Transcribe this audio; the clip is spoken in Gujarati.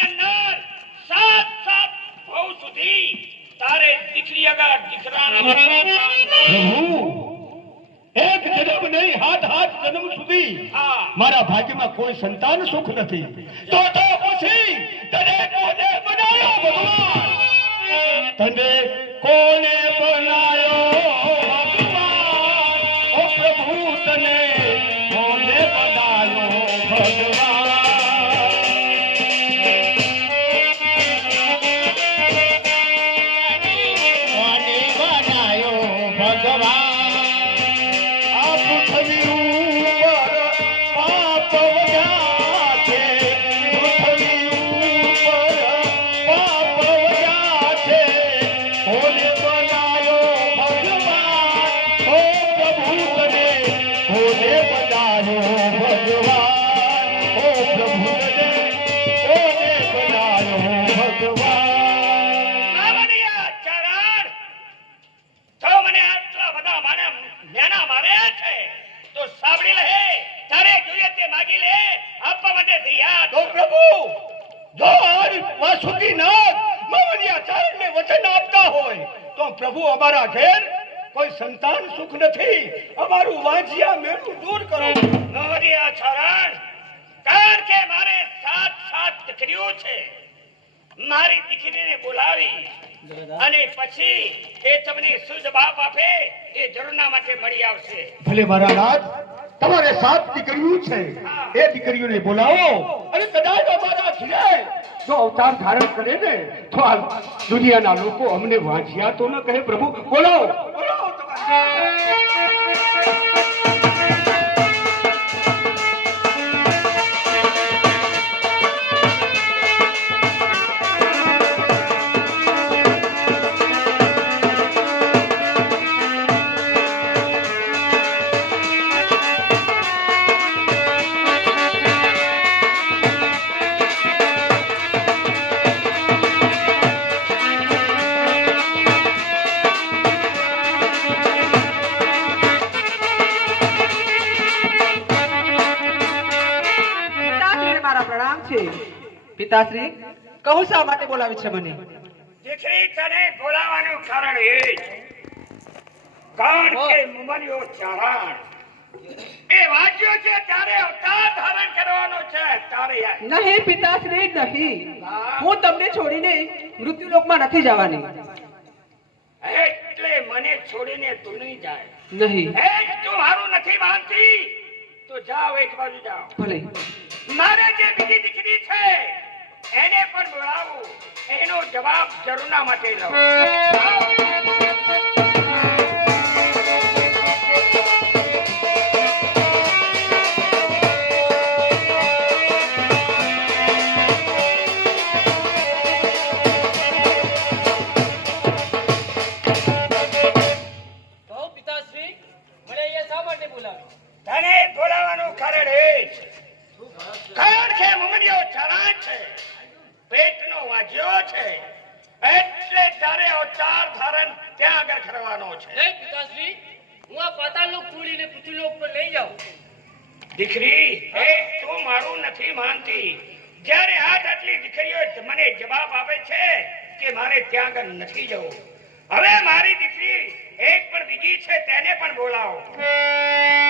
ની અંદર સાત સાત ભવ સુધી તારે દીકરી આગળ દીકરાના પ્રભુ એક જન્મ નહીં હાથ હાથ જન્મ સુધી મારા ભાગ્યમાં કોઈ સંતાન સુખ નથી તો પછી તને કોને બનાવ્યો ભગવાન તને કોને બનાવ્યો ભગવાન ઓ પ્રભુ તને કોને બનાવ્યો ભગવાન પ્રભુ અમારા ઘેર કોઈ સંતાન સુખ નથી અમારું વાંજિયા મેળું દૂર કરો નવરિયા છરણ કારણ કે મારે સાત સાત દીકરીઓ છે મારી દીકરીને બોલાવી અને પછી એ તમને સુજવાબ આપે એ જરૂરના માટે મળી આવશે ભલે મારા રાજ તમારે સાત દીકરીઓ છે એ દીકરીઓને બોલાવો અને કદાચ અમારા ઘેર જો અવતાર ધારણ કરે ને તો આ દુનિયાના લોકો અમને વાંચ્યા તો ન કહે પ્રભુ બોલો પિતાશ્રી કહું શા માટે બોલાવી છે મને દીકરી તને બોલાવવાનું કારણ એ છે કારણ કે મુમનિયો ચારણ એ વાંચ્યો છે તારે અવતાર ધારણ કરવાનો છે તારે નહીં પિતાશ્રી નહીં હું તમને છોડીને મૃત્યુલોકમાં નથી જવાની એટલે મને છોડીને તું નહીં જાય નહીં તું મારું નથી માનતી તો જાઓ એક બાજુ જાઓ ભલે મારે જે બીજી દીકરી છે એને પણ બોલાવું એનો જવાબ જરૂરના માટે લઉં તને બોલાવવાનું કારણ એ છે કારણ કે મુમનિયો ચારણ છે પેટનો વાજ્યો છે એટલે તારે અવતાર ધારણ ત્યાં આગળ કરવાનો છે નહીં પિતાશ્રી હું આ પાતાળલોક છોડીને પૃથ્વીલોક પર લઈ જાઉં દીકરી એ તું મારું નથી માનતી જ્યારે આટલી દીકરીઓ મને જવાબ આપે છે કે મારે ત્યાં આગળ નથી જવું હવે મારી દીકરી એક પણ બીજી છે તેને પણ બોલાવો